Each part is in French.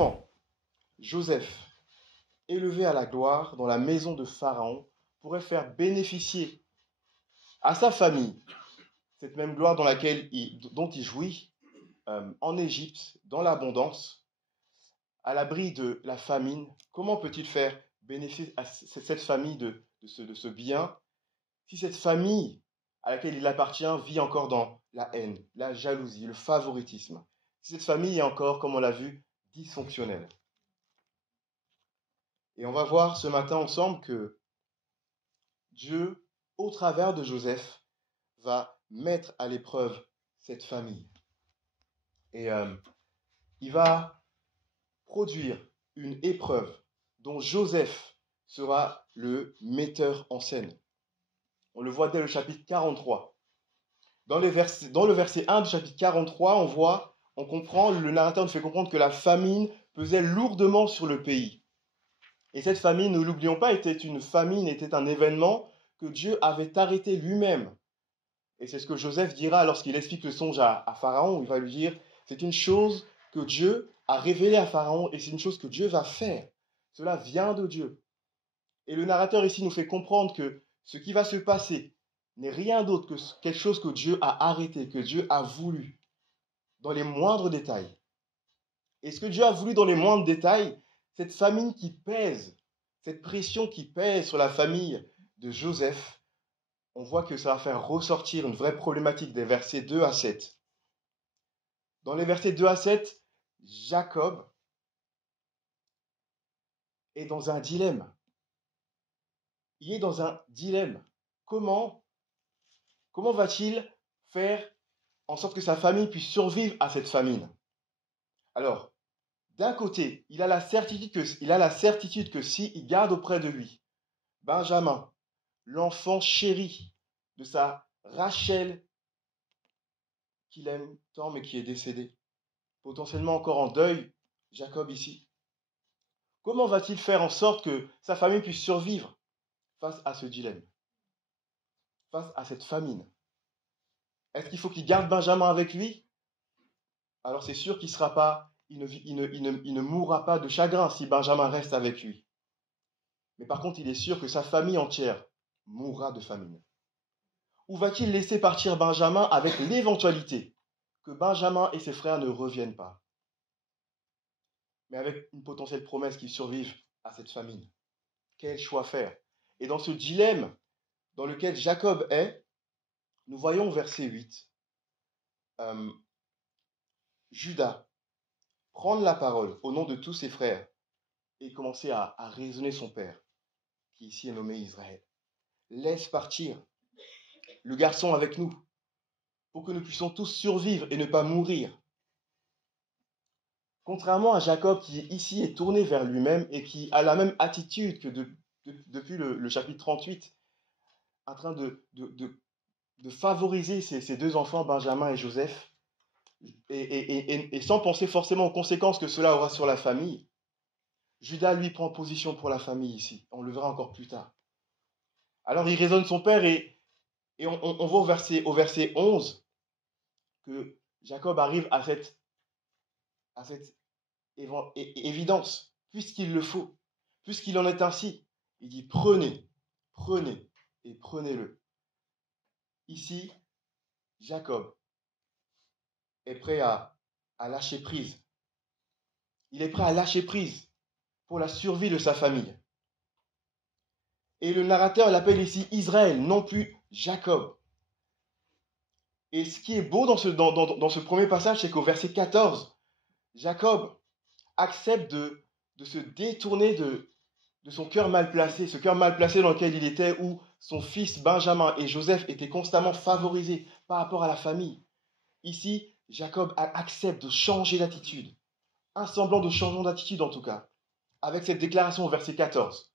comment Joseph, élevé à la gloire dans la maison de Pharaon, pourrait faire bénéficier à sa famille cette même gloire dont il jouit en Égypte, dans l'abondance, à l'abri de la famine. Comment peut-il faire bénéficier à cette famille de ce bien si cette famille à laquelle il appartient vit encore dans la haine, la jalousie, le favoritisme? Si cette famille est encore, comme on l'a vu, dysfonctionnelle. Et on va voir ce matin ensemble que Dieu, au travers de Joseph, va mettre à l'épreuve cette famille. Et il va produire une épreuve dont Joseph sera le metteur en scène. On le voit dès le chapitre 43. Dans le verset 1 du chapitre 43, on comprend, le narrateur nous fait comprendre que la famine pesait lourdement sur le pays. Et cette famine, ne l'oublions pas, était un événement que Dieu avait arrêté lui-même. Et c'est ce que Joseph dira lorsqu'il explique le songe à Pharaon. Il va lui dire, c'est une chose que Dieu a révélée à Pharaon et c'est une chose que Dieu va faire. Cela vient de Dieu. Et le narrateur ici nous fait comprendre que ce qui va se passer n'est rien d'autre que quelque chose que Dieu a arrêté, que Dieu a voulu, dans les moindres détails. Et ce que Dieu a voulu dans les moindres détails, cette famine qui pèse, cette pression qui pèse sur la famille de Joseph, on voit que ça va faire ressortir une vraie problématique des versets 2 à 7. Dans les versets 2 à 7, Jacob est dans un dilemme. Il est dans un dilemme. Comment va-t-il faire en sorte que sa famille puisse survivre à cette famine? Alors, d'un côté, il a la certitude que s'il garde auprès de lui Benjamin, l'enfant chéri de sa Rachel qu'il aime tant mais qui est décédée, potentiellement encore en deuil, Jacob ici. Comment va-t-il faire en sorte que sa famille puisse survivre face à ce dilemme, face à cette famine? Est-ce qu'il faut qu'il garde Benjamin avec lui? Alors c'est sûr qu'il ne mourra pas de chagrin si Benjamin reste avec lui. Mais par contre, il est sûr que sa famille entière mourra de famine. Ou va-t-il laisser partir Benjamin avec l'éventualité que Benjamin et ses frères ne reviennent pas, mais avec une potentielle promesse qu'ils survivent à cette famine? Quel choix faire? Et dans ce dilemme dans lequel Jacob est, nous voyons au verset 8, Judas prendre la parole au nom de tous ses frères et commencer à raisonner son père, qui ici est nommé Israël. Laisse partir le garçon avec nous, pour que nous puissions tous survivre et ne pas mourir. Contrairement à Jacob qui ici est tourné vers lui-même et qui a la même attitude que depuis le chapitre 38, en train de favoriser ses deux enfants, Benjamin et Joseph, et sans penser forcément aux conséquences que cela aura sur la famille, Judas, lui, prend position pour la famille ici. On le verra encore plus tard. Alors il raisonne son père et on voit au verset 11 que Jacob arrive à cette évidence, puisqu'il le faut, puisqu'il en est ainsi. Il dit prenez et prenez-le. Ici, Jacob est prêt à lâcher prise. Il est prêt à lâcher prise pour la survie de sa famille. Et le narrateur l'appelle ici Israël, non plus Jacob. Et ce qui est beau dans ce premier passage, c'est qu'au verset 14, Jacob accepte de se détourner de son cœur mal placé, ce cœur mal placé dans lequel il était, où son fils Benjamin et Joseph étaient constamment favorisés par rapport à la famille. Ici, Jacob accepte de changer d'attitude, un semblant de changement d'attitude en tout cas, avec cette déclaration au verset 14.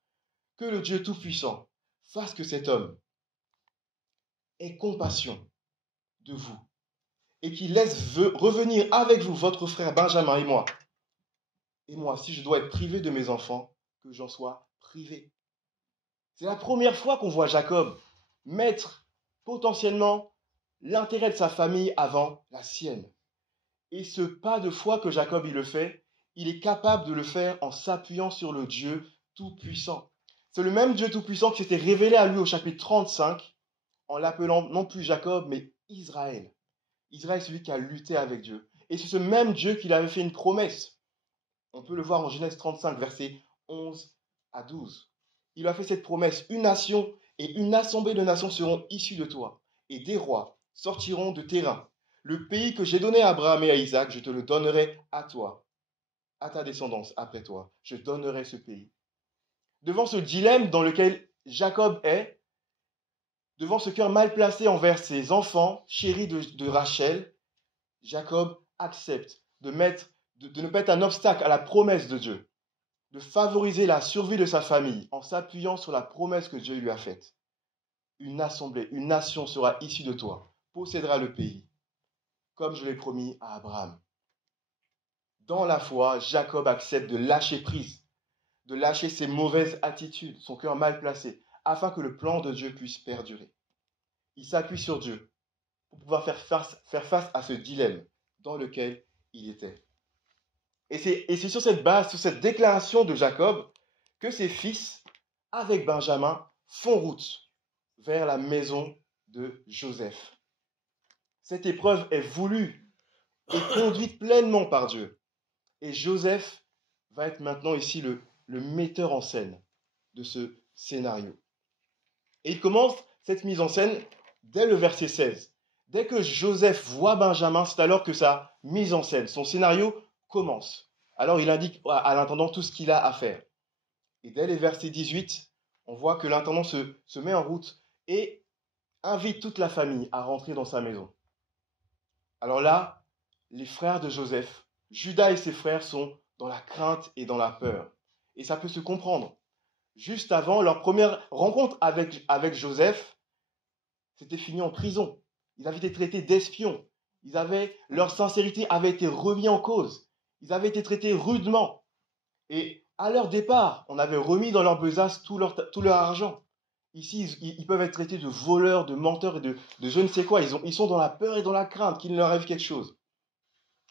Que le Dieu Tout-Puissant fasse que cet homme ait compassion de vous et qu'il laisse revenir avec vous votre frère Benjamin et moi. Et moi, si je dois être privé de mes enfants, que j'en sois privé. C'est la première fois qu'on voit Jacob mettre potentiellement l'intérêt de sa famille avant la sienne. Et ce pas de foi que Jacob il le fait, il est capable de le faire en s'appuyant sur le Dieu Tout-Puissant. C'est le même Dieu Tout-Puissant qui s'était révélé à lui au chapitre 35 en l'appelant non plus Jacob, mais Israël. Israël, celui qui a lutté avec Dieu. Et c'est ce même Dieu qui lui avait fait une promesse. On peut le voir en Genèse 35, versets 11 à 12. Il lui a fait cette promesse, une nation et une assemblée de nations seront issues de toi, et des rois sortiront de tes reins. Le pays que j'ai donné à Abraham et à Isaac, je te le donnerai à toi, à ta descendance après toi. Je donnerai ce pays. Devant ce dilemme dans lequel Jacob est, devant ce cœur mal placé envers ses enfants, chéris de Rachel, Jacob accepte de ne pas être un obstacle à la promesse de Dieu, de favoriser la survie de sa famille en s'appuyant sur la promesse que Dieu lui a faite. Une assemblée, une nation sera issue de toi, possédera le pays, comme je l'ai promis à Abraham. Dans la foi, Jacob accepte de lâcher prise, de lâcher ses mauvaises attitudes, son cœur mal placé, afin que le plan de Dieu puisse perdurer. Il s'appuie sur Dieu pour pouvoir faire face à ce dilemme dans lequel il était. Et c'est sur cette base, sur cette déclaration de Jacob, que ses fils, avec Benjamin, font route vers la maison de Joseph. Cette épreuve est voulue et conduite pleinement par Dieu. Et Joseph va être maintenant ici le metteur en scène de ce scénario. Et il commence cette mise en scène dès le verset 16. Dès que Joseph voit Benjamin, c'est alors que sa mise en scène, son scénario commence. Alors il indique à l'intendant tout ce qu'il a à faire. Et dès les versets 18, on voit que l'intendant se met en route et invite toute la famille à rentrer dans sa maison. Alors là, les frères de Joseph, Judas et ses frères sont dans la crainte et dans la peur. Et ça peut se comprendre. Juste avant, leur première rencontre avec Joseph, c'était fini en prison. Ils avaient été traités d'espions. Leur sincérité avait été remise en cause. Ils avaient été traités rudement. Et à leur départ, on avait remis dans leur besace tout leur argent. Ici, ils peuvent être traités de voleurs, de menteurs et de je ne sais quoi. Ils sont dans la peur et dans la crainte qu'il leur arrive quelque chose.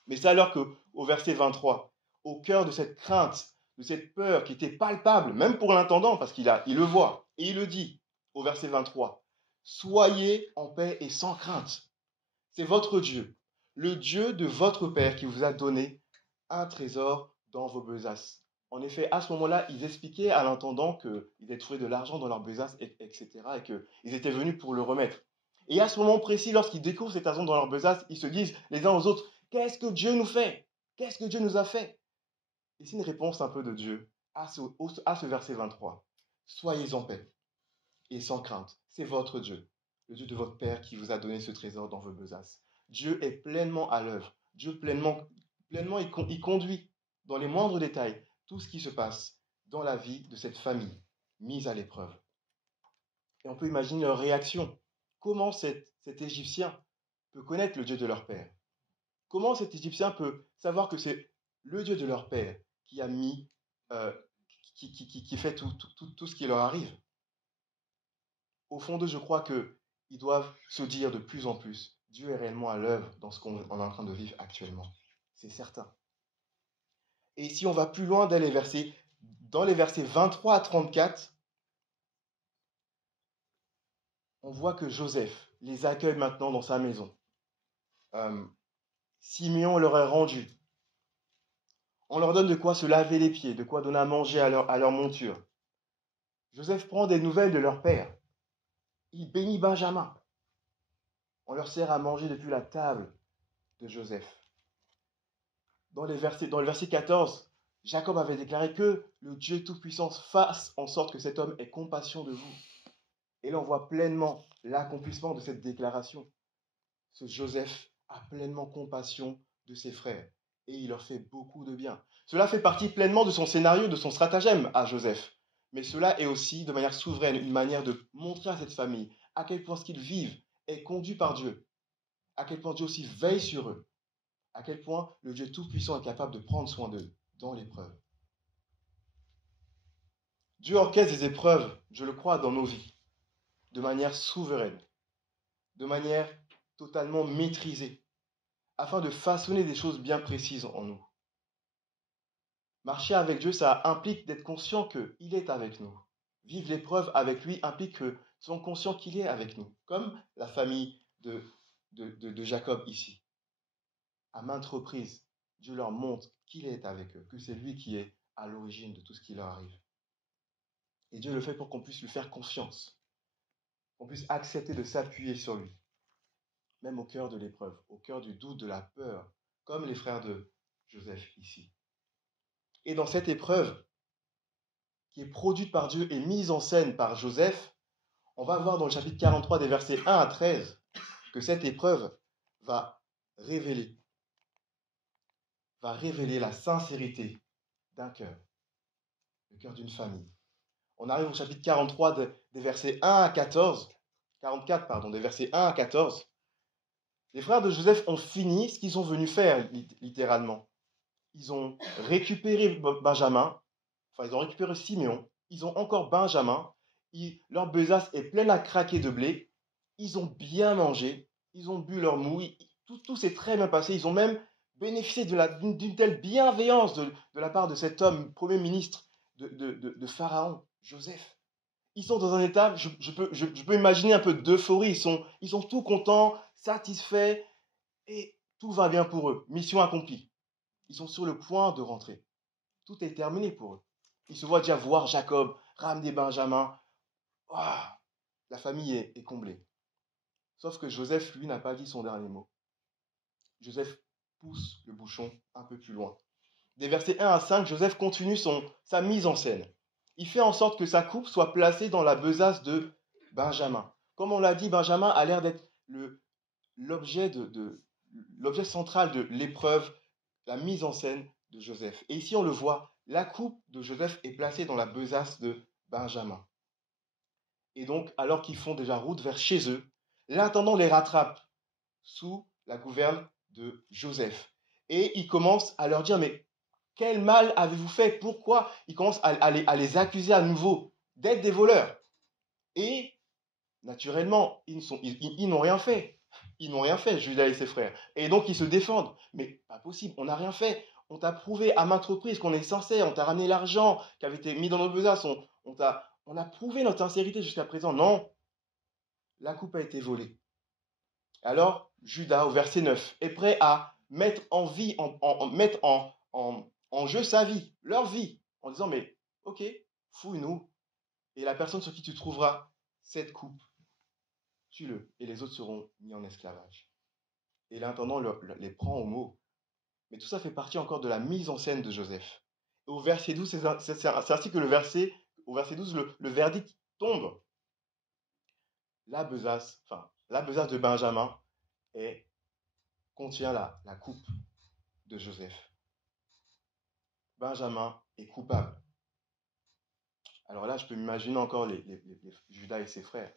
Mais c'est alors qu'au verset 23, au cœur de cette crainte, de cette peur qui était palpable, même pour l'intendant, parce qu'il le voit, et il le dit au verset 23, « Soyez en paix et sans crainte. C'est votre Dieu, le Dieu de votre Père qui vous a donné un trésor dans vos besaces. » En effet, à ce moment-là, ils expliquaient à l'intendant qu'ils avaient trouvé de l'argent dans leurs besaces, etc., et qu'ils étaient venus pour le remettre. Et à ce moment précis, lorsqu'ils découvrent cet argent dans leurs besaces, ils se disent les uns aux autres, « Qu'est-ce que Dieu nous fait? Qu'est-ce que Dieu nous a fait ?» Et c'est une réponse un peu de Dieu à ce verset 23. « Soyez en paix et sans crainte. C'est votre Dieu, le Dieu de votre Père qui vous a donné ce trésor dans vos besaces. » Dieu est pleinement à l'œuvre. Dieu pleinement il conduit dans les moindres détails tout ce qui se passe dans la vie de cette famille mise à l'épreuve. Et on peut imaginer leur réaction. Comment cet Égyptien peut connaître le Dieu de leur père? Comment cet Égyptien peut savoir que c'est le Dieu de leur père qui a mis, qui fait tout ce qui leur arrive? Au fond d'eux, je crois qu'ils doivent se dire de plus en plus, Dieu est réellement à l'œuvre dans ce qu'on est en train de vivre actuellement. C'est certain. Et si on va plus loin dans les versets 23 à 34, on voit que Joseph les accueille maintenant dans sa maison. Simeon leur est rendu. On leur donne de quoi se laver les pieds, de quoi donner à manger à leur monture. Joseph prend des nouvelles de leur père. Il bénit Benjamin. On leur sert à manger depuis la table de Joseph. Dans le verset 14, Jacob avait déclaré que le Dieu Tout-Puissant fasse en sorte que cet homme ait compassion de vous. Et là, on voit pleinement l'accomplissement de cette déclaration. Ce Joseph a pleinement compassion de ses frères et il leur fait beaucoup de bien. Cela fait partie pleinement de son scénario, de son stratagème à Joseph. Mais cela est aussi, de manière souveraine, une manière de montrer à cette famille à quel point ce qu'ils vivent est conduit par Dieu, à quel point Dieu aussi veille sur eux, à quel point le Dieu Tout-Puissant est capable de prendre soin d'eux dans l'épreuve. Dieu orchestre des épreuves, je le crois, dans nos vies, de manière souveraine, de manière totalement maîtrisée, afin de façonner des choses bien précises en nous. Marcher avec Dieu, ça implique d'être conscient qu'il est avec nous. Vivre l'épreuve avec lui implique que nous soyons conscients qu'il est avec nous, comme la famille de Jacob ici. À maintes reprises, Dieu leur montre qu'il est avec eux, que c'est lui qui est à l'origine de tout ce qui leur arrive. Et Dieu le fait pour qu'on puisse lui faire confiance, qu'on puisse accepter de s'appuyer sur lui, même au cœur de l'épreuve, au cœur du doute, de la peur, comme les frères de Joseph ici. Et dans cette épreuve, qui est produite par Dieu et mise en scène par Joseph, on va voir dans le chapitre 43 des versets 1 à 13 que cette épreuve va révéler la sincérité d'un cœur, le cœur d'une famille. On arrive au chapitre 43 des versets 1 à 14, 44, pardon, des versets 1 à 14. Les frères de Joseph ont fini ce qu'ils sont venus faire, littéralement. Ils ont récupéré Benjamin, enfin, ils ont récupéré Siméon, ils ont encore Benjamin, leur besace est pleine à craquer de blé, ils ont bien mangé, ils ont bu leur mou, tout s'est très bien passé, ils ont même bénéficié d'une telle bienveillance de la part de cet homme, premier ministre de Pharaon, Joseph. Ils sont dans un état, je peux imaginer un peu d'euphorie, ils sont tout contents, satisfaits, et tout va bien pour eux, mission accomplie. Ils sont sur le point de rentrer. Tout est terminé pour eux. Ils se voient déjà voir Jacob ramener Benjamin. Oh, la famille est comblée. Sauf que Joseph, lui, n'a pas dit son dernier mot. Joseph pousse le bouchon un peu plus loin. Des versets 1 à 5, Joseph continue sa mise en scène. Il fait en sorte que sa coupe soit placée dans la besace de Benjamin. Comme on l'a dit, Benjamin a l'air d'être l'objet central de l'épreuve, la mise en scène de Joseph. Et ici, on le voit, la coupe de Joseph est placée dans la besace de Benjamin. Et donc, alors qu'ils font déjà route vers chez eux, l'intendant les rattrape sous la gouverne de Joseph. Et il commence à leur dire, mais quel mal avez-vous fait? Pourquoi? Il commence à les accuser à nouveau d'être des voleurs. Et, naturellement, ils n'ont rien fait. Ils n'ont rien fait, Judas et ses frères. Et donc, ils se défendent. Mais pas possible, on n'a rien fait. On t'a prouvé à maintes reprises qu'on est sincère. On t'a ramené l'argent qui avait été mis dans nos besaces. On a prouvé notre sincérité jusqu'à présent. Non, la coupe a été volée. Alors, Judas, au verset 9, est prêt à mettre en jeu sa vie, leur vie, en disant, mais ok, fouille-nous. Et la personne sur qui tu trouveras cette coupe, tue-le, et les autres seront mis en esclavage. Et l'intendant les prend au mot. Mais tout ça fait partie encore de la mise en scène de Joseph. Et au verset 12, c'est ainsi que au verset 12, le verdict tombe. La besace de Benjamin contient la coupe de Joseph. Benjamin est coupable. Alors là, je peux m'imaginer encore Judas et ses frères.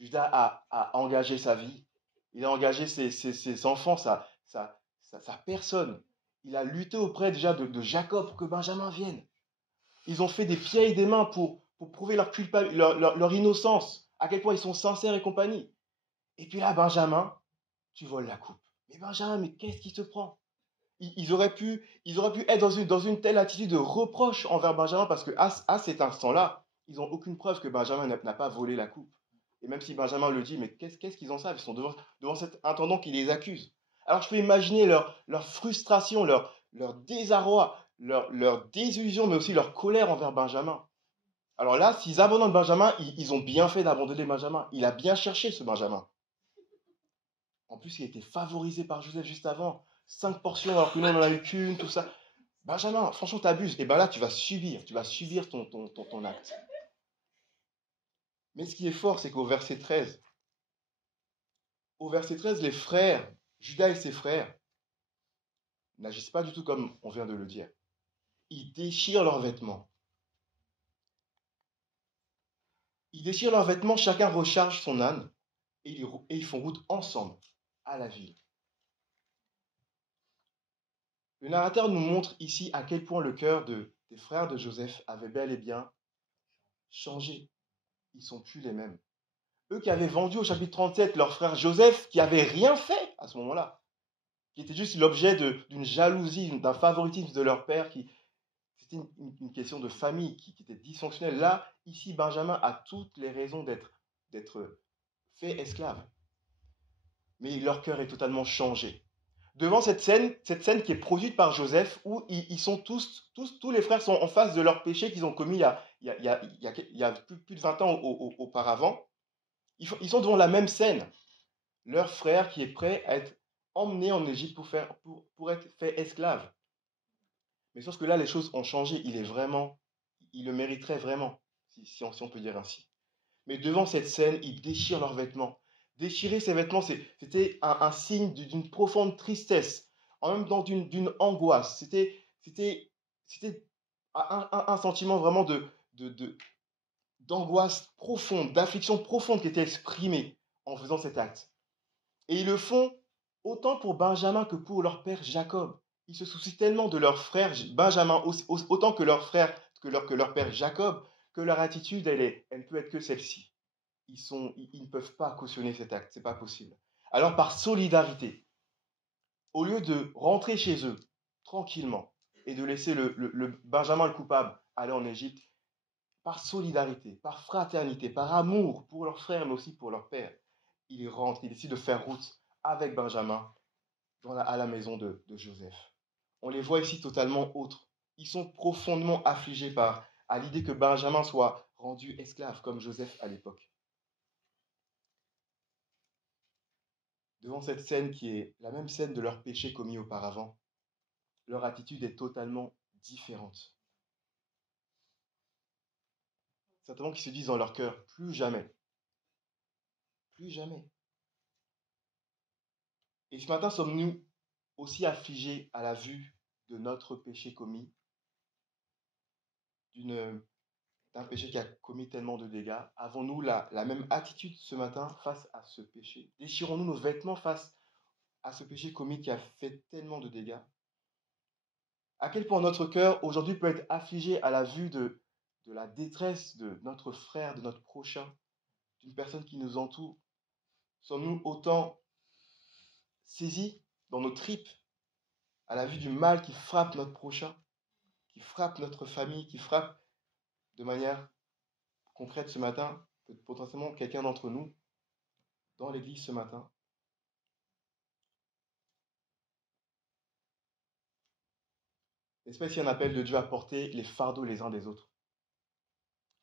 Judas a engagé sa vie, il a engagé ses enfants, sa personne. Il a lutté auprès déjà de Jacob pour que Benjamin vienne. Ils ont fait des pieds et des mains pour prouver leur innocence, à quel point ils sont sincères et compagnie. Et puis là, Benjamin, tu voles la coupe. Mais Benjamin, mais qu'est-ce qui te prend? Ils auraient pu être dans une telle attitude de reproche envers Benjamin parce qu'à cet instant-là, ils n'ont aucune preuve que Benjamin n'a pas volé la coupe. Et même si Benjamin le dit, mais qu'est-ce qu'ils en savent? Ils sont devant cet intendant qui les accuse. Alors je peux imaginer leur frustration, leur désarroi, leur désillusion, mais aussi leur colère envers Benjamin. Alors là, s'ils abandonnent Benjamin, ils ont bien fait d'abandonner Benjamin. Il a bien cherché ce Benjamin. En plus, il était favorisé par Joseph juste avant. 5 portions alors que nous, on n'en a eu qu'une, tout ça. Benjamin, franchement, t'abuses. Et bien là, tu vas subir ton acte. Mais ce qui est fort, c'est qu'au verset 13, les frères, Judas et ses frères, n'agissent pas du tout comme on vient de le dire. Ils déchirent leurs vêtements. Chacun recharge son âne et ils font route ensemble à la ville. Le narrateur nous montre ici à quel point le cœur des frères de Joseph avait bel et bien changé. Ils ne sont plus les mêmes. Eux qui avaient vendu au chapitre 37 leur frère Joseph, qui n'avait rien fait à ce moment-là, qui était juste l'objet d'une jalousie, d'un favoritisme de leur père, c'était une question de famille qui était dysfonctionnelle. Là, ici, Benjamin a toutes les raisons d'être fait esclave. Mais leur cœur est totalement changé. Devant cette scène qui est produite par Joseph, où ils sont tous les frères sont en face de leur péché qu'ils ont commis il y a plus de 20 ans auparavant. Ils sont devant la même scène. Leur frère qui est prêt à être emmené en Égypte pour être fait esclave. Mais sauf que là, les choses ont changé. Il le mériterait vraiment, si on peut dire ainsi. Mais devant cette scène, ils déchirent leurs vêtements. Déchirer ses vêtements, c'était un signe d'une profonde tristesse, en même temps d'une angoisse. C'était un sentiment vraiment d'angoisse profonde, d'affliction profonde qui était exprimée en faisant cet acte. Et ils le font autant pour Benjamin que pour leur père Jacob. Ils se soucient tellement de leur frère Benjamin, autant que leur frère, que leur père Jacob, que leur attitude, elle ne peut être que celle-ci. Ils ne peuvent pas cautionner cet acte, c'est pas possible. Alors par solidarité, au lieu de rentrer chez eux tranquillement et de laisser le Benjamin le coupable aller en Égypte, par solidarité, par fraternité, par amour pour leur frère mais aussi pour leur père, ils rentrent, ils décident de faire route avec Benjamin à la maison de Joseph. On les voit ici totalement autres. Ils sont profondément affligés à l'idée que Benjamin soit rendu esclave comme Joseph à l'époque. Devant cette scène qui est la même scène de leur péché commis auparavant, leur attitude est totalement différente. Certainement qu'ils se disent dans leur cœur, plus jamais, plus jamais. Et ce matin, sommes-nous aussi affligés à la vue de notre péché commis, d'un péché qui a commis tellement de dégâts? Avons-nous la même attitude ce matin face à ce péché? Déchirons-nous nos vêtements face à ce péché commis qui a fait tellement de dégâts? À quel point notre cœur aujourd'hui peut être affligé à la vue de la détresse de notre frère, de notre prochain, d'une personne qui nous entoure? Sommes-nous autant saisis dans nos tripes à la vue du mal qui frappe notre prochain, qui frappe notre famille, qui frappe de manière concrète ce matin, potentiellement quelqu'un d'entre nous dans l'église ce matin? N'est-ce pas ici un appel de Dieu à porter les fardeaux les uns des autres,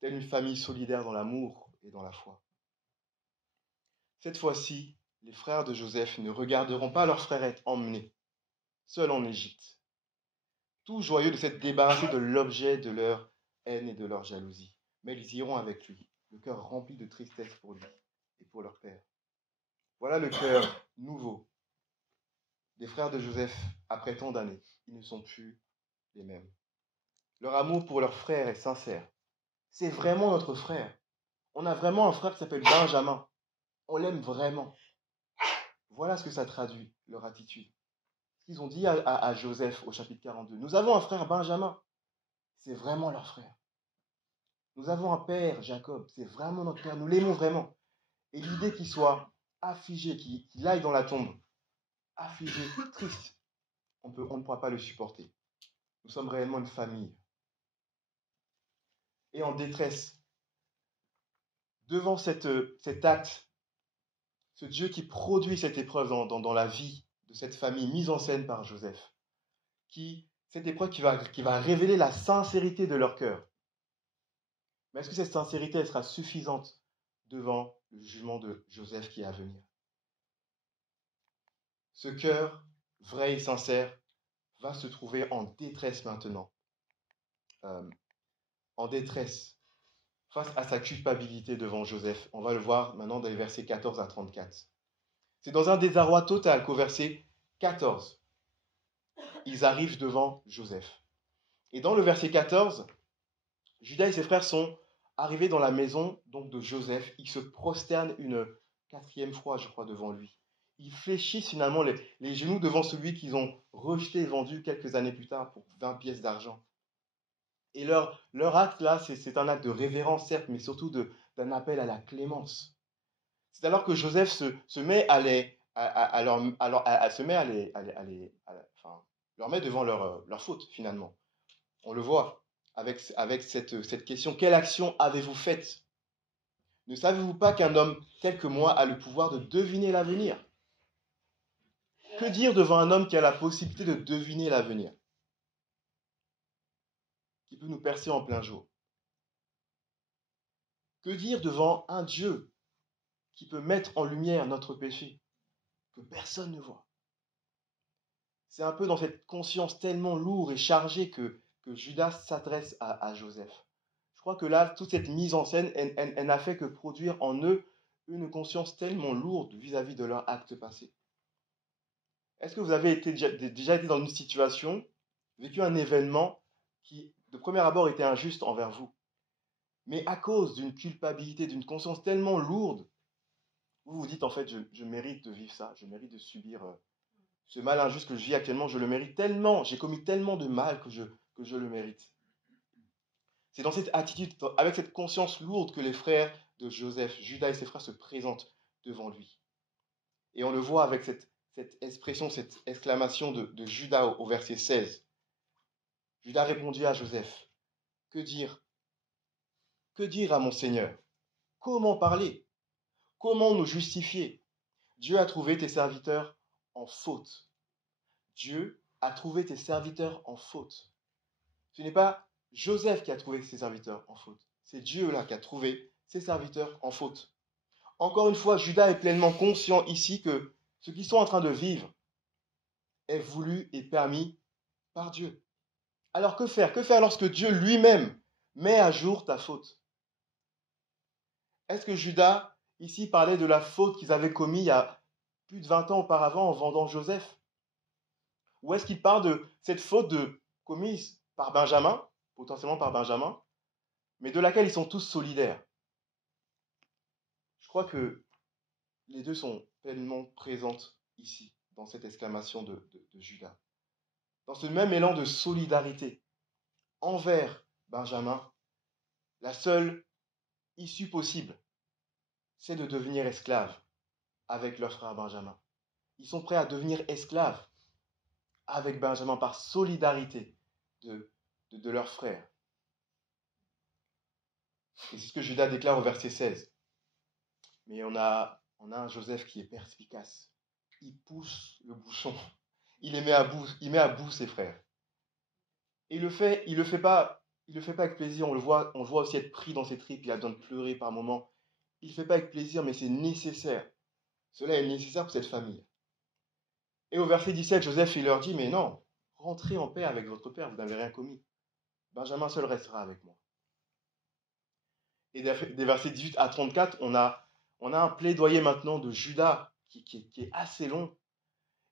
telle une famille solidaire dans l'amour et dans la foi? Cette fois-ci, les frères de Joseph ne regarderont pas leur frère être emmené, seul en Égypte, tout joyeux de s'être débarrassé de l'objet de leur haine et de leur jalousie. Mais ils iront avec lui, le cœur rempli de tristesse pour lui et pour leur père. Voilà le cœur nouveau des frères de Joseph après tant d'années. Ils ne sont plus les mêmes. Leur amour pour leur frère est sincère. C'est vraiment notre frère. On a vraiment un frère qui s'appelle Benjamin. On l'aime vraiment. Voilà ce que ça traduit, leur attitude. Ils ont dit à Joseph au chapitre 42, nous avons un frère Benjamin, c'est vraiment leur frère. Nous avons un père, Jacob, c'est vraiment notre père, nous l'aimons vraiment. Et l'idée qu'il soit affligé, qu'il aille dans la tombe, affligé, triste, on ne pourra pas le supporter. Nous sommes réellement une famille. Et en détresse, devant cet acte, ce Dieu qui produit cette épreuve dans la vie de cette famille mise en scène par Joseph, cette épreuve qui va révéler la sincérité de leur cœur. Mais est-ce que cette sincérité elle sera suffisante devant le jugement de Joseph qui est à venir? Ce cœur vrai et sincère va se trouver en détresse maintenant, en détresse face à sa culpabilité devant Joseph. On va le voir maintenant dans les versets 14 à 34. C'est dans un désarroi total qu'au verset 14, ils arrivent devant Joseph. Et dans le verset 14, Judas et ses frères sont arrivés dans la maison donc de Joseph. Ils se prosternent une quatrième fois, je crois, devant lui. Ils fléchissent finalement les genoux devant celui qu'ils ont rejeté et vendu quelques années plus tard pour 20 pièces d'argent. Et leur acte là, c'est un acte de révérence, certes, mais surtout d'un appel à la clémence. C'est alors que Joseph se met leur mettre devant leur faute, finalement. On le voit avec cette question, quelle action avez-vous faite? Ne savez-vous pas qu'un homme tel que moi a le pouvoir de deviner l'avenir? Que dire devant un homme qui a la possibilité de deviner l'avenir, qui peut nous percer en plein jour? Que dire devant un Dieu qui peut mettre en lumière notre péché, que personne ne voit? C'est un peu dans cette conscience tellement lourde et chargée que Judas s'adresse à Joseph. Je crois que là, toute cette mise en scène, elle n'a fait que produire en eux une conscience tellement lourde vis-à-vis de leur acte passé. Est-ce que vous avez déjà été dans une situation, vécu un événement qui, de premier abord, était injuste envers vous, mais à cause d'une culpabilité, d'une conscience tellement lourde, vous vous dites en fait, je mérite de vivre ça, je mérite de subir ce mal injuste que je vis actuellement, je le mérite tellement, j'ai commis tellement de mal que je le mérite. C'est dans cette attitude, avec cette conscience lourde que les frères de Joseph, Judas et ses frères se présentent devant lui. Et on le voit avec cette expression, cette exclamation de Judas au verset 16. Judas répondit à Joseph, que dire? Que dire à mon Seigneur? Comment parler? Comment nous justifier? Dieu a trouvé tes serviteurs en faute. Dieu a trouvé tes serviteurs en faute. Ce n'est pas Joseph qui a trouvé ses serviteurs en faute. C'est Dieu là qui a trouvé ses serviteurs en faute. Encore une fois, Judas est pleinement conscient ici que ce qu'ils sont en train de vivre est voulu et permis par Dieu. Alors que faire? Que faire lorsque Dieu lui-même met à jour ta faute? Est-ce que Judas ici parlait de la faute qu'ils avaient commise il y a plus de 20 ans auparavant en vendant Joseph? Ou est-ce qu'il parle de cette faute commise par Benjamin, potentiellement par Benjamin, mais de laquelle ils sont tous solidaires? Je crois que les deux sont pleinement présentes ici, dans cette exclamation de Judas. Dans ce même élan de solidarité envers Benjamin, la seule issue possible, c'est de devenir esclaves avec leur frère Benjamin. Ils sont prêts à devenir esclaves avec Benjamin par solidarité de leur frère. Et c'est ce que Judas déclare au verset 16. Mais on a un Joseph qui est perspicace. Il pousse le bouchon. Il met à bout ses frères. Et il le fait pas avec plaisir. On le voit aussi être pris dans ses tripes. Il a besoin de pleurer par moments. Il ne le fait pas avec plaisir, mais c'est nécessaire. Cela est nécessaire pour cette famille. Et au verset 17, Joseph, il leur dit, mais non, rentrez en paix avec votre père, vous n'avez rien commis. Benjamin seul restera avec moi. Et des versets 18 à 34, on a un plaidoyer maintenant de Judas qui est assez long.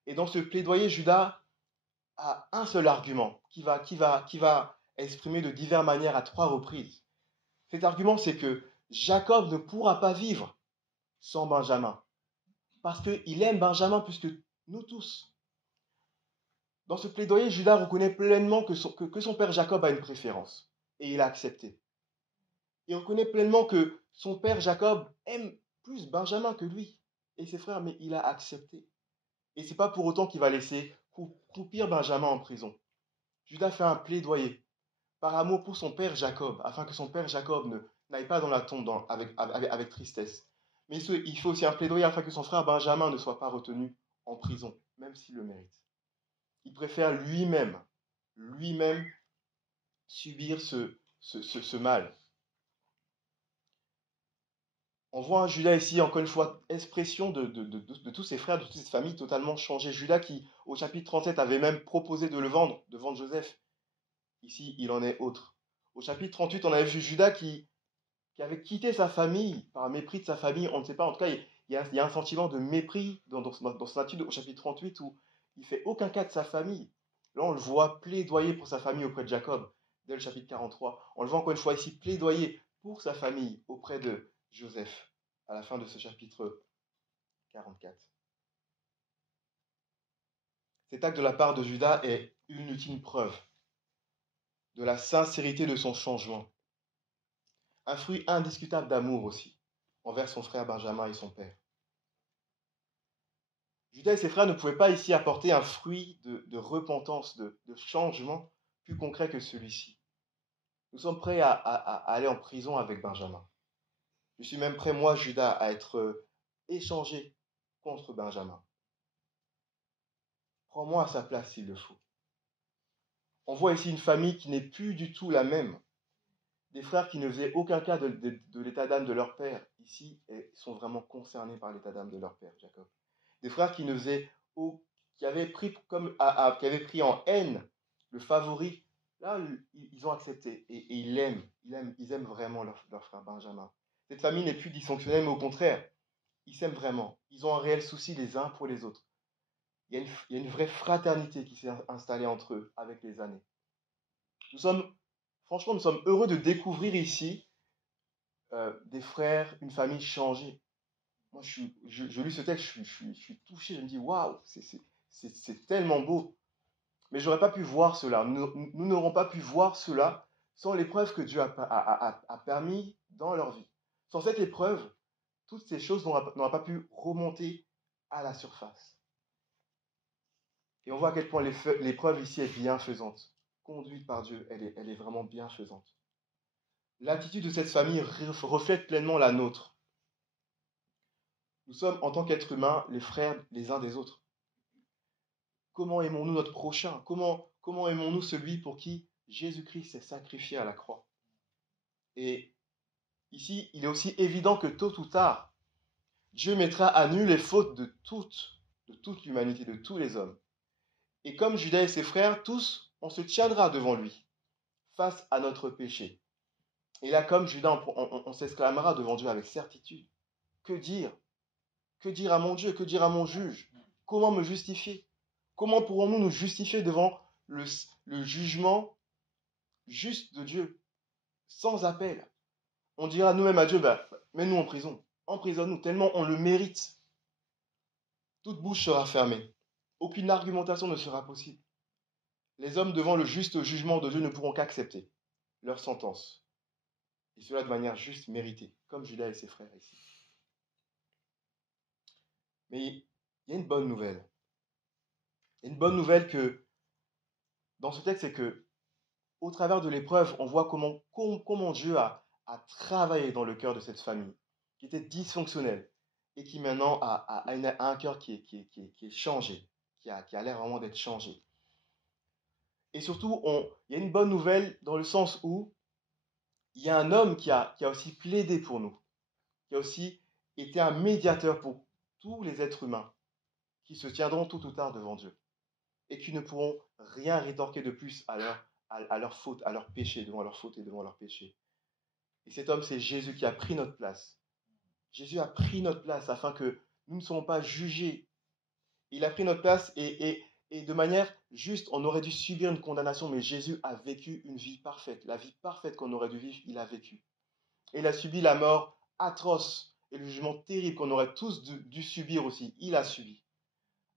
Et dans ce plaidoyer, Judas a un seul argument qui va exprimer de diverses manières à 3 reprises. Cet argument, c'est que Jacob ne pourra pas vivre sans Benjamin. Parce qu'il aime Benjamin plus que nous tous. Dans ce plaidoyer, Judas reconnaît pleinement que son père Jacob a une préférence. Et il a accepté. Il reconnaît pleinement que son père Jacob aime plus Benjamin que lui et ses frères, mais il a accepté. Et ce n'est pas pour autant qu'il va laisser croupir Benjamin en prison. Judas fait un plaidoyer par amour pour son père Jacob, afin que son père Jacob n'aille pas dans la tombe avec tristesse. Mais il fait aussi un plaidoyer afin que son frère Benjamin ne soit pas retenu en prison, même s'il le mérite. Il préfère lui-même subir ce mal. On voit un Judas ici, encore une fois, expression de tous ses frères, de toute cette famille totalement changée. Judas qui, au chapitre 37, avait même proposé de vendre Joseph. Ici, il en est autre. Au chapitre 38, on avait vu Judas qui avait quitté sa famille par mépris de sa famille. On ne sait pas, en tout cas, il y a un sentiment de mépris dans son attitude au chapitre 38 où il ne fait aucun cas de sa famille. Là, on le voit plaidoyer pour sa famille auprès de Jacob, dès le chapitre 43. On le voit encore une fois ici plaidoyer pour sa famille auprès de Joseph, à la fin de ce chapitre 44. Cet acte de la part de Judas est une ultime preuve de la sincérité de son changement. Un fruit indiscutable d'amour aussi, envers son frère Benjamin et son père. Judas et ses frères ne pouvaient pas ici apporter un fruit de repentance, de changement, plus concret que celui-ci. Nous sommes prêts à aller en prison avec Benjamin. Je suis même prêt, moi, Judas, à être échangé contre Benjamin. Prends-moi à sa place s'il le faut. On voit ici une famille qui n'est plus du tout la même. Des frères qui ne faisaient aucun cas de l'état d'âme de leur père, ici, sont vraiment concernés par l'état d'âme de leur père, Jacob. Des frères qui ne faisaient qui avaient pris qui avaient pris en haine le favori, là, ils ont accepté et ils aiment vraiment leur frère Benjamin. Cette famille n'est plus dysfonctionnelle, mais au contraire, ils s'aiment vraiment. Ils ont un réel souci les uns pour les autres. Il y a une vraie fraternité qui s'est installée entre eux avec les années. Franchement, nous sommes heureux de découvrir ici des frères, une famille changée. Moi, je lis ce texte, je suis touché, je me dis, waouh, c'est tellement beau. Mais je n'aurais pas pu voir cela. Nous n'aurons pas pu voir cela sans l'épreuve que Dieu a permis dans leur vie. Sans cette épreuve, toutes ces choses n'auraient pas pu remonter à la surface. Et on voit à quel point l'épreuve ici est bienfaisante. Conduite par Dieu, elle est vraiment bienfaisante. L'attitude de cette famille reflète pleinement la nôtre. Nous sommes, en tant qu'êtres humains, les frères les uns des autres. Comment aimons-nous notre prochain? Comment aimons-nous celui pour qui Jésus-Christ s'est sacrifié à la croix? Et ici, il est aussi évident que tôt ou tard, Dieu mettra à nu les fautes de toute l'humanité, de tous les hommes. Et comme Judas et ses frères, tous, on se tiendra devant lui, face à notre péché. Et là, comme Judas, on s'exclamera devant Dieu avec certitude. Que dire? Que dire à mon Dieu? Que dire à mon juge? Comment me justifier? Comment pourrons-nous nous justifier devant le jugement juste de Dieu, sans appel? On dira nous-mêmes à Dieu, mets-nous en prison, emprisonne-nous, tellement on le mérite. Toute bouche sera fermée. Aucune argumentation ne sera possible. Les hommes devant le juste jugement de Dieu ne pourront qu'accepter leur sentence. Et cela de manière juste, méritée, comme Judas et ses frères ici. Mais il y a une bonne nouvelle. Il y a une bonne nouvelle dans ce texte, c'est que au travers de l'épreuve, on voit comment Dieu a travaillé dans le cœur de cette famille, qui était dysfonctionnelle, et qui maintenant a un cœur qui est changé, qui a l'air vraiment d'être changé. Et surtout, il y a une bonne nouvelle dans le sens où il y a un homme qui a aussi plaidé pour nous, qui a aussi été un médiateur pour tous les êtres humains, qui se tiendront tôt ou tard devant Dieu, et qui ne pourront rien rétorquer de plus à leur faute, à leur péché, devant leur faute et devant leur péché. Et cet homme, c'est Jésus qui a pris notre place. Jésus a pris notre place afin que nous ne soyons pas jugés. Il a pris notre place et de manière juste, on aurait dû subir une condamnation, mais Jésus a vécu une vie parfaite. La vie parfaite qu'on aurait dû vivre, il a vécu. Et il a subi la mort atroce et le jugement terrible qu'on aurait tous dû subir aussi. Il a subi,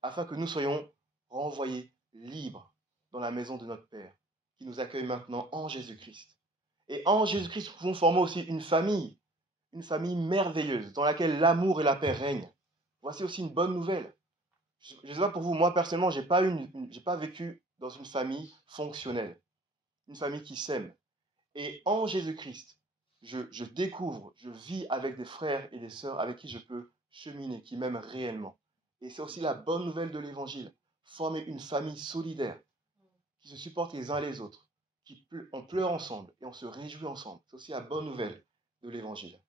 afin que nous soyons renvoyés libres dans la maison de notre Père, qui nous accueille maintenant en Jésus-Christ. Et en Jésus-Christ, nous pouvons former aussi une famille merveilleuse, dans laquelle l'amour et la paix règnent. Voici aussi une bonne nouvelle. Je ne sais pas pour vous, moi personnellement, je n'ai pas vécu dans une famille fonctionnelle, une famille qui s'aime. Et en Jésus-Christ, je découvre, je vis avec des frères et des sœurs avec qui je peux cheminer, qui m'aiment réellement. Et c'est aussi la bonne nouvelle de l'Évangile. Former une famille solidaire, qui se supporte les uns les autres, on pleure ensemble et on se réjouit ensemble. C'est aussi la bonne nouvelle de l'Évangile.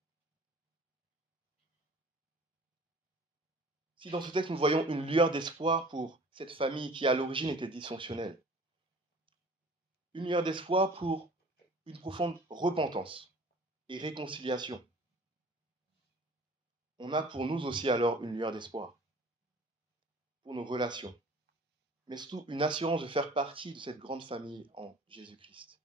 Si dans ce texte nous voyons une lueur d'espoir pour cette famille qui à l'origine était dysfonctionnelle, une lueur d'espoir pour une profonde repentance et réconciliation, on a pour nous aussi alors une lueur d'espoir pour nos relations, mais surtout une assurance de faire partie de cette grande famille en Jésus-Christ.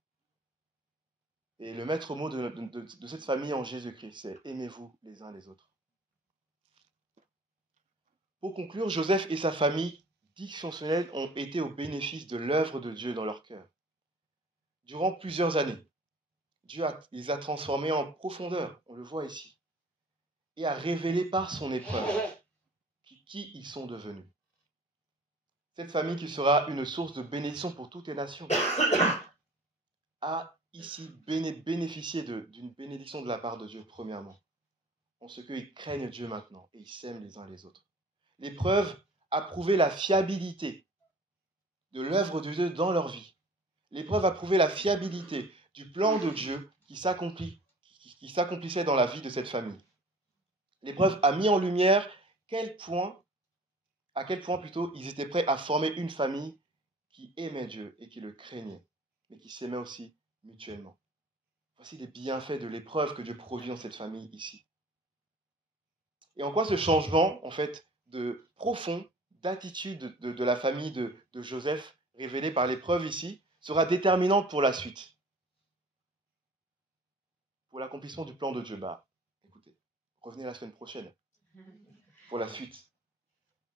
Et le maître mot de cette famille en Jésus-Christ, c'est « aimez-vous les uns les autres ». Pour conclure, Joseph et sa famille dysfonctionnelle ont été au bénéfice de l'œuvre de Dieu dans leur cœur. Durant plusieurs années, Dieu les a transformés en profondeur, on le voit ici, et a révélé par son épreuve qui ils sont devenus. Cette famille qui sera une source de bénédiction pour toutes les nations. a ici bénéficié d'une bénédiction de la part de Dieu, premièrement, en ce qu'ils craignent Dieu maintenant et ils s'aiment les uns les autres. L'épreuve a prouvé la fiabilité de l'œuvre de Dieu dans leur vie. L'épreuve a prouvé la fiabilité du plan de Dieu qui s'accomplissait dans la vie de cette famille. L'épreuve a mis en lumière à quel point plutôt ils étaient prêts à former une famille qui aimait Dieu et qui le craignait, mais qui s'aimait aussi mutuellement. Voici les bienfaits de l'épreuve que Dieu produit dans cette famille ici. Et en quoi ce changement, en fait, de profond, d'attitude de la famille de Joseph, révélé par l'épreuve ici, sera déterminante pour la suite, pour l'accomplissement du plan de Dieu. Écoutez, revenez la semaine prochaine pour la suite.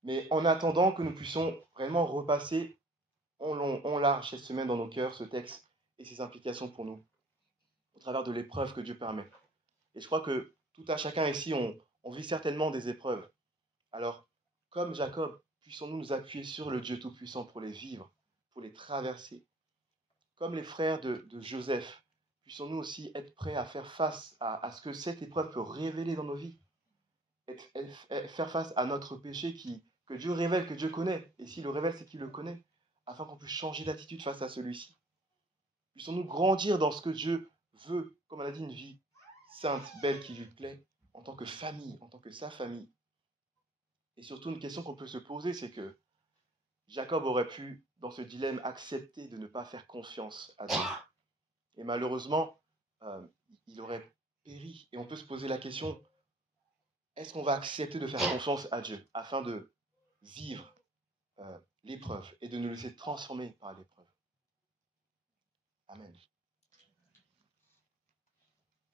Mais en attendant que nous puissions vraiment repasser en long, en large cette semaine dans nos cœurs ce texte et ses implications pour nous, au travers de l'épreuve que Dieu permet. Et je crois que tout à chacun ici, on vit certainement des épreuves. Alors, comme Jacob, puissons-nous nous appuyer sur le Dieu Tout-Puissant pour les vivre, pour les traverser. Comme les frères de Joseph, puissons-nous aussi être prêts à faire face à ce que cette épreuve peut révéler dans nos vies. Faire face à notre péché que Dieu révèle, que Dieu connaît. Et s'il le révèle, c'est qu'il le connaît, afin qu'on puisse changer d'attitude face à celui-ci. Puissons-nous grandir dans ce que Dieu veut, comme on a dit, une vie sainte, belle, qui lui plaît, en tant que famille, en tant que sa famille. Et surtout, une question qu'on peut se poser, c'est que Jacob aurait pu, dans ce dilemme, accepter de ne pas faire confiance à Dieu. Et malheureusement, il aurait péri. Et on peut se poser la question, est-ce qu'on va accepter de faire confiance à Dieu afin de vivre l'épreuve et de nous laisser transformer par l'épreuve? Amen.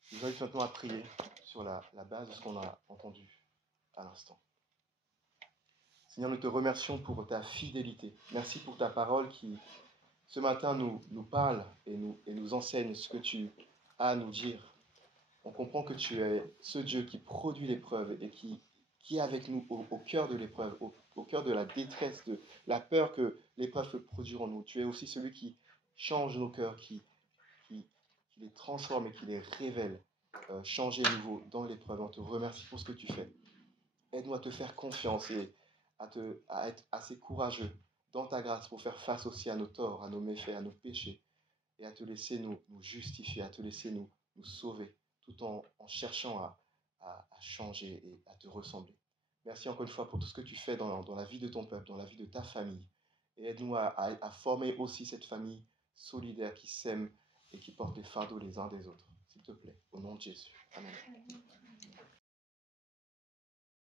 Je vous invite maintenant à prier sur la base de ce qu'on a entendu à l'instant. Seigneur, nous te remercions pour ta fidélité. Merci pour ta parole qui, ce matin, nous parle et nous enseigne ce que tu as à nous dire. On comprend que tu es ce Dieu qui produit l'épreuve et qui est avec nous au cœur de l'épreuve, au cœur de la détresse, de la peur que l'épreuve peut produire en nous. Tu es aussi celui qui change nos cœurs, qui les transforme et qui les révèle, changer nouveau dans l'épreuve. On te remercie pour ce que tu fais. Aide-nous à te faire confiance et à être assez courageux dans ta grâce pour faire face aussi à nos torts, à nos méfaits, à nos péchés, et à te laisser nous justifier, à te laisser nous sauver, tout en cherchant à changer et à te ressembler. Merci encore une fois pour tout ce que tu fais dans la vie de ton peuple, dans la vie de ta famille. Et aide-nous à former aussi cette famille solidaire qui s'aime et qui porte les fardeaux les uns des autres. S'il te plaît, au nom de Jésus. Amen.